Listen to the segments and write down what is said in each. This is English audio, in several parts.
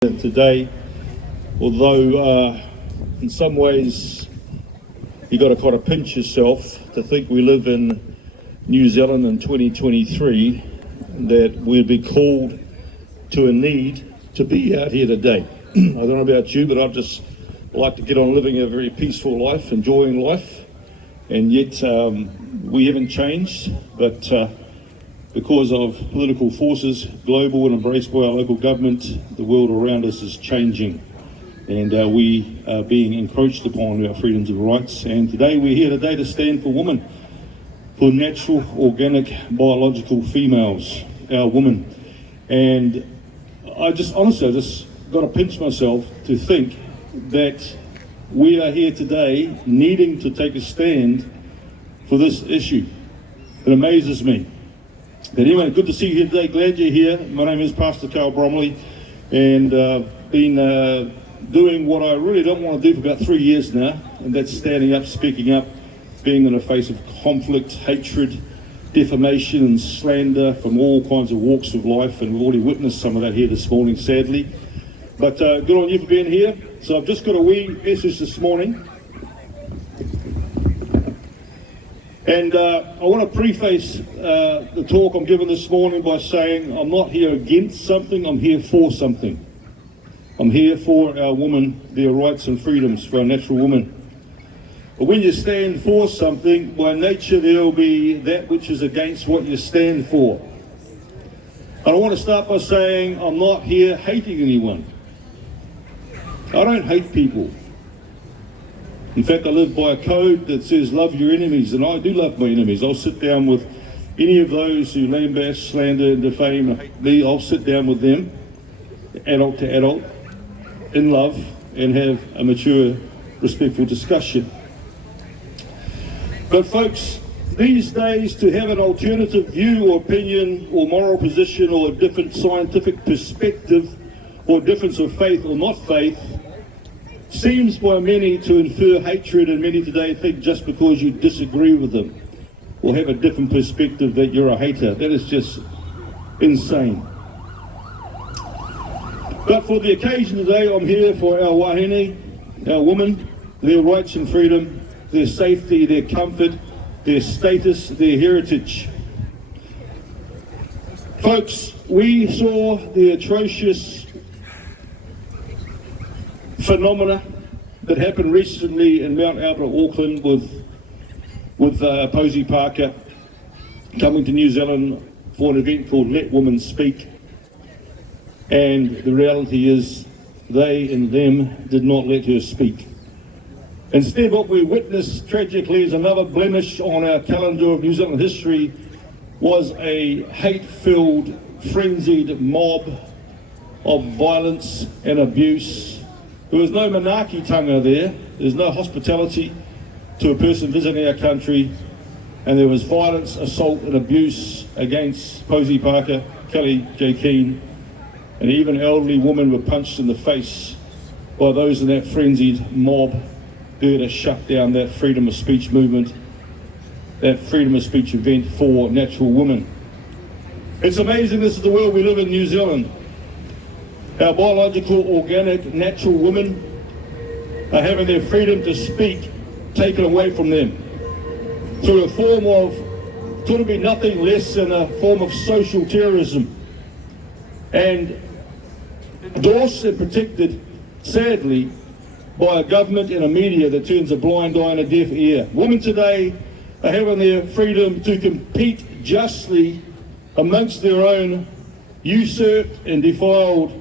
today, although in some ways you got to kind of pinch yourself to think we live in New Zealand in 2023, that we'd be called to a need to be out here today. I don't know about you, but I'd just like to get on living a very peaceful life, enjoying life, and yet we haven't changed, but because of political forces, global and embraced by our local government, the world around us is changing, and we are being encroached upon our freedoms and rights. And today we're here today to stand for women, for natural, organic, biological females, our women. And I just got to pinch myself to think that we are here today needing to take a stand for this issue. It amazes me. But anyway, good to see you here today. Glad you're here. My name is Pastor Bromley, and been doing what I really don't want to do for about 3 years now, and that's standing up, speaking up, being in the face of conflict, hatred, defamation and slander from all kinds of walks of life, and we've already witnessed some of that here this morning, sadly. But good on you for being here. So I've just got a wee message this morning. And I want to preface the talk I'm giving this morning by saying I'm not here against something, I'm here for something. I'm here for our women, their rights and freedoms, for our natural women. But when you stand for something, by nature there will be that which is against what you stand for. And I want to start by saying I'm not here hating anyone. I don't hate people. In fact, I live by a code that says love your enemies, and I do love my enemies. I'll sit down with any of those who lambaste, slander and defame me. I'll sit down with them, adult to adult, in love, and have a mature, respectful discussion. But folks, these days to have an alternative view or opinion or moral position or a different scientific perspective or difference of faith or not faith seems by many to infer hatred, and many today think just because you disagree with them or have a different perspective that you're a hater. That is just insane. But for the occasion today, I'm here for our wahine, our women, their rights and freedom, their safety, their comfort, their status, their heritage. Folks, we saw the atrocious phenomena that happened recently in Mount Albert, Auckland, with Posey Parker coming to New Zealand for an event called Let Women Speak. And the reality is they and them did not let her speak. Instead, what we witnessed tragically is another blemish on our calendar of New Zealand history was a hate-filled, frenzied mob of violence and abuse. There was no manaakitanga there. There's no hospitality to a person visiting our country, and there was violence, assault and abuse against Posey Parker, Kelly J. Keane, and even elderly women were punched in the face by those in that frenzied mob there to shut down that freedom of speech movement, that freedom of speech event for natural women. It's amazing this is the world we live in, New Zealand. Our biological, organic, natural women are having their freedom to speak taken away from them through a form of, could be nothing less than a form of social terrorism, and endorsed and protected, sadly, by a government and a media that turns a blind eye and a deaf ear. Women today are having their freedom to compete justly amongst their own, usurped and defiled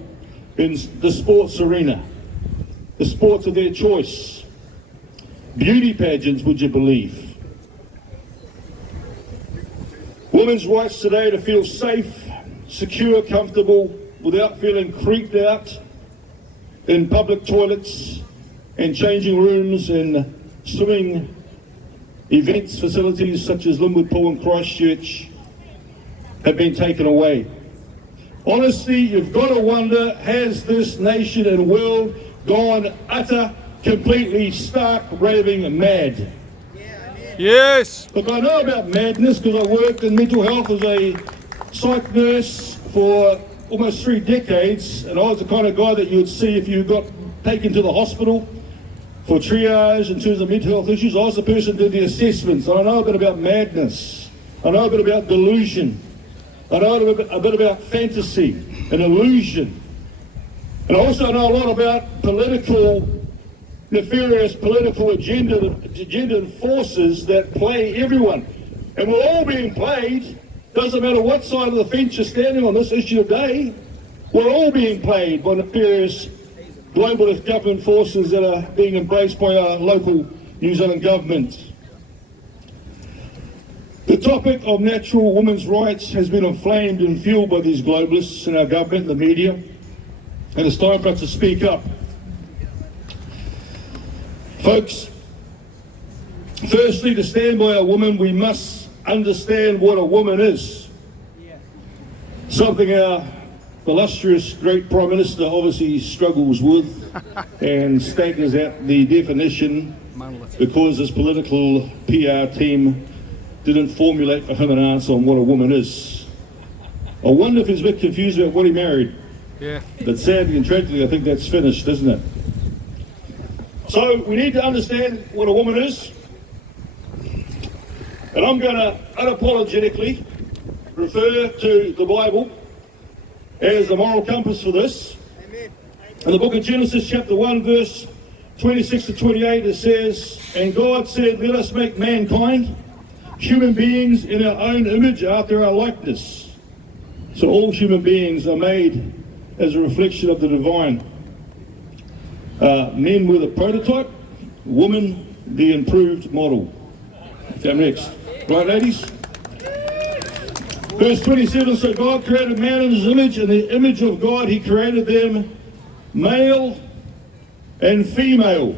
in the sports arena, the sports of their choice. Beauty pageants, would you believe? Women's rights today to feel safe, secure, comfortable, without feeling creeped out in public toilets and changing rooms and swimming events facilities such as Linwood Pool and Christchurch have been taken away. Honestly, you've got to wonder, has this nation and world gone utter, completely stark, raving mad? Yes! Look, I know about madness because I worked in mental health as a psych nurse for almost 3 decades, and I was the kind of guy that you would see if you got taken to the hospital for triage in terms of mental health issues. I was the person who did the assessments. I know a bit about madness. I know a bit about delusion. I know a bit about fantasy and illusion. And I also know a lot about nefarious political agenda forces that play everyone. And we're all being played. Doesn't matter what side of the fence you're standing on this issue today. We're all being played by nefarious globalist government forces that are being embraced by our local New Zealand government. The topic of natural women's rights has been inflamed and fueled by these globalists in our government, the media, and it's time for us to speak up. Folks, firstly, to stand by a woman, we must understand what a woman is. Something our illustrious great Prime Minister obviously struggles with and staggers at the definition because his political PR team didn't formulate for him an answer on what a woman is. I wonder if he's a bit confused about what he married. Yeah. But sadly and tragically, I think that's finished, isn't it? So we need to understand what a woman is. And I'm going to unapologetically refer to the Bible as the moral compass for this. Amen. In the book of Genesis chapter 1 verse 26 to 28 it says, "And God said, let us make mankind, human beings in our own image after our likeness." So all human beings are made as a reflection of the divine. Men were the prototype, woman the improved model. Okay, next. Right, ladies? Verse 27, so God created man in his image, in the image of God he created them, male and female.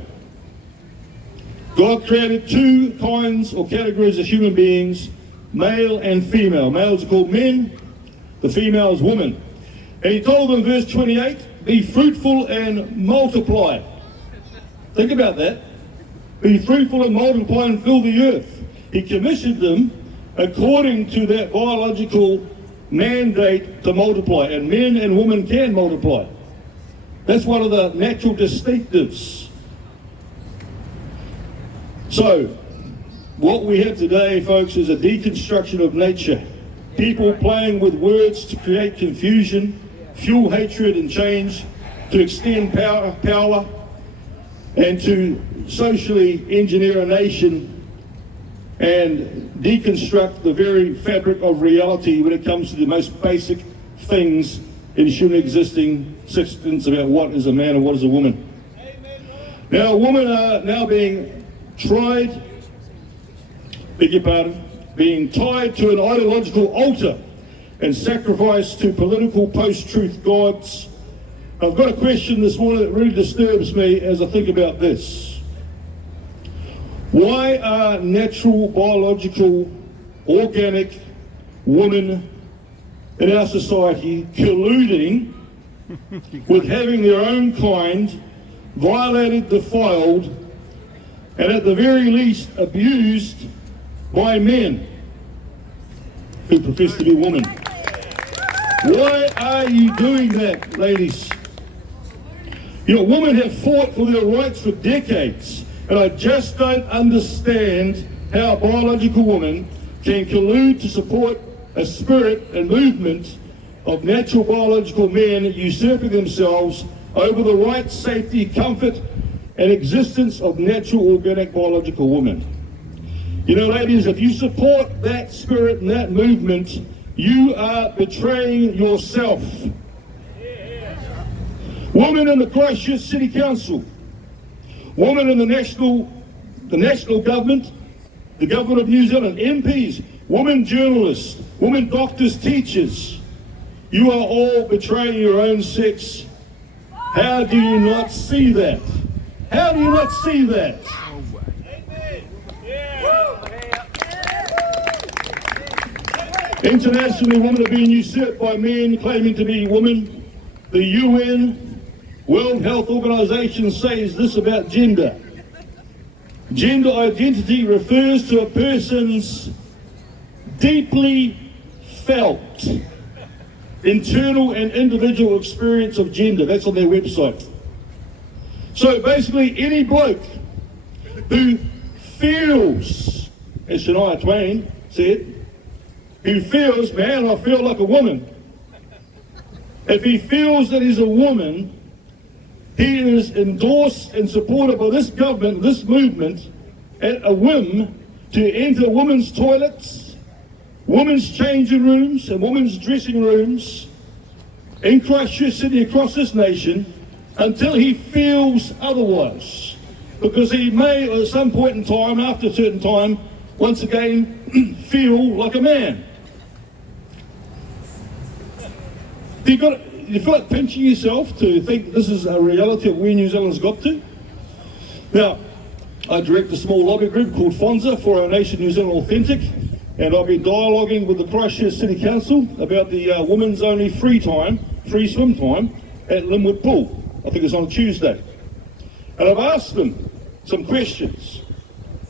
God created 2 kinds or categories of human beings, male and female. Males are called men, the female is woman. And he told them in verse 28, be fruitful and multiply. Think about that. Be fruitful and multiply and fill the earth. He commissioned them according to that biological mandate to multiply. And men and women can multiply. That's one of the natural distinctives. So, what we have today, folks, is a deconstruction of nature. People playing with words to create confusion, fuel hatred and change, to extend power, and to socially engineer a nation and deconstruct the very fabric of reality when it comes to the most basic things in human existence about what is a man and what is a woman. Now, women are now being being tied to an ideological altar and sacrificed to political post-truth gods. I've got a question this morning that really disturbs me as I think about this. Why are natural, biological, organic women in our society colluding with having their own kind violated, defiled, and at the very least abused by men who profess to be women? Why are you doing that, ladies? You know, women have fought for their rights for decades, and I just don't understand how a biological woman can collude to support a spirit and movement of natural biological men usurping themselves over the rights, safety, comfort, and existence of natural organic biological women. You know, ladies, if you support that spirit and that movement, you are betraying yourself. Women in the Christchurch City Council, women in the national government, the government of New Zealand, MPs, women journalists, women doctors, teachers, you are all betraying your own sex. How do you not see that? How do you not see that? Internationally, women are being usurped by men claiming to be women. The UN, World Health Organization, says this about gender. Gender identity refers to a person's deeply felt internal and individual experience of gender. That's on their website. So basically, any bloke who feels, as Shania Twain said, who feels, man, I feel like a woman. If he feels that he's a woman, he is endorsed and supported by this government, this movement, at a whim to enter women's toilets, women's changing rooms and women's dressing rooms in Christchurch City across this nation until he feels otherwise. Because he may at some point in time, after a certain time, once again feel like a man. You feel like pinching yourself to think this is a reality of where New Zealand's got to? Now, I direct a small lobby group called FONZA, For Our Nation New Zealand Authentic, and I'll be dialoguing with the Christchurch City Council about the women's only free swim time at Linwood Pool. I think it's on Tuesday. And I've asked them some questions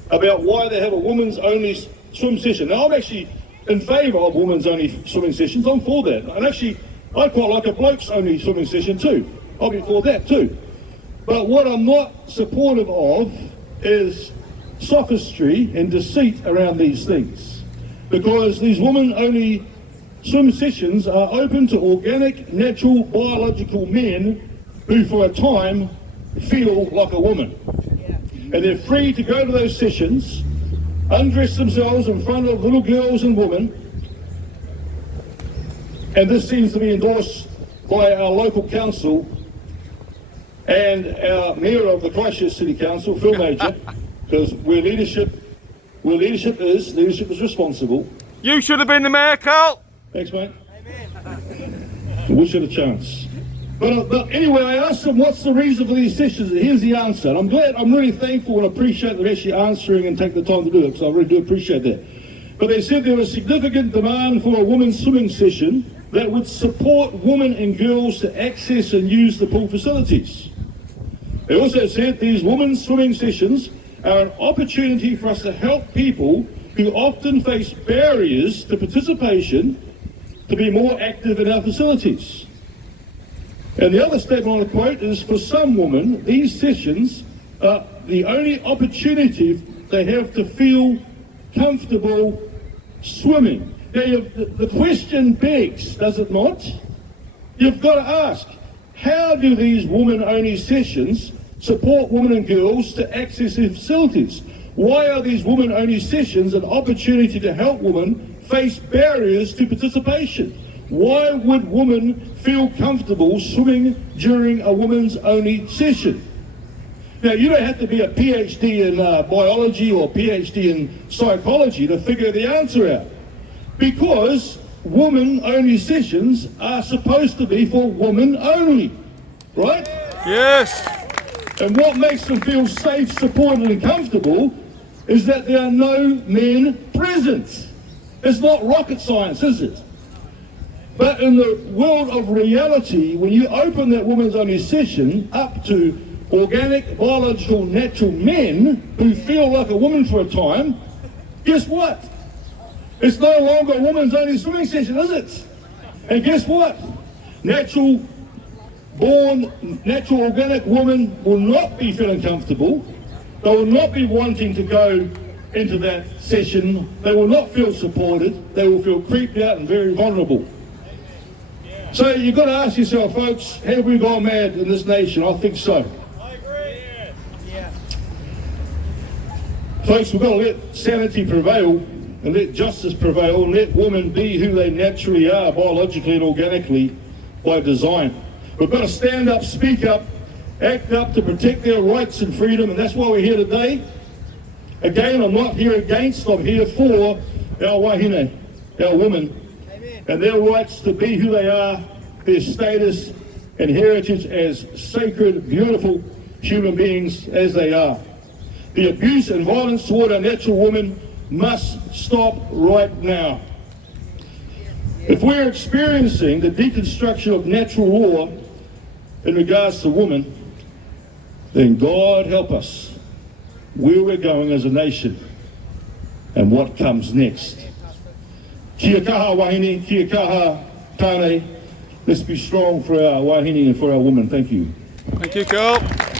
about why they have a women's only swim session. Now, I'm actually in favour of women's only swimming sessions. I'm for that. And actually, I quite like a bloke's only swimming session too. I'll be for that too. But what I'm not supportive of is sophistry and deceit around these things. Because these women-only swim sessions are open to organic, natural, biological men who for a time feel like a woman. And they're free to go to those sessions, undress themselves in front of little girls and women. And this seems to be endorsed by our local council and our mayor of the Christchurch City Council, Phil Major, because where leadership is responsible. You should have been the mayor, Carl. Thanks, mate. Amen. Wish it a chance. But anyway, I asked them what's the reason for these sessions, and here's the answer. And I'm really thankful and appreciate them actually answering and take the time to do it, because I really do appreciate that. But they said there was significant demand for a women's swimming session that would support women and girls to access and use the pool facilities. They also said these women's swimming sessions are an opportunity for us to help people who often face barriers to participation to be more active in our facilities. And the other statement on the quote is, for some women, these sessions are the only opportunity they have to feel comfortable swimming. Now, the question begs, does it not? You've got to ask, how do these women-only sessions support women and girls to access their facilities? Why are these women-only sessions an opportunity to help women face barriers to participation? Why would women feel comfortable swimming during a women's only session? Now, you don't have to be a PhD in biology or PhD in psychology to figure the answer out. Because women-only sessions are supposed to be for women only, right? Yes. And what makes them feel safe, supported and comfortable is that there are no men present. It's not rocket science, is it? But in the world of reality, when you open that women's only session up to organic, biological, natural men who feel like a woman for a time, guess what? It's no longer a woman's only swimming session, is it? And guess what? Natural organic women will not be feeling comfortable. They will not be wanting to go into that session. They will not feel supported. They will feel creeped out and very vulnerable. So you've got to ask yourself, folks, have we gone mad in this nation? I think so. I agree. Yeah. Folks, we've got to let sanity prevail and let justice prevail and let women be who they naturally are, biologically and organically, by design. We've got to stand up, speak up, act up to protect their rights and freedom, and that's why we're here today. Again, I'm not here against, I'm here for our wahine, our women, and their rights to be who they are, their status and heritage as sacred, beautiful human beings as they are. The abuse and violence toward our natural women must stop right now. If we're experiencing the deconstruction of natural law in regards to women, then God help us where we're going as a nation and what comes next. Kia kaha wahine, kia kaha tāne, Let's be strong for our wahine and for our women. Thank you. Thank you, Colt.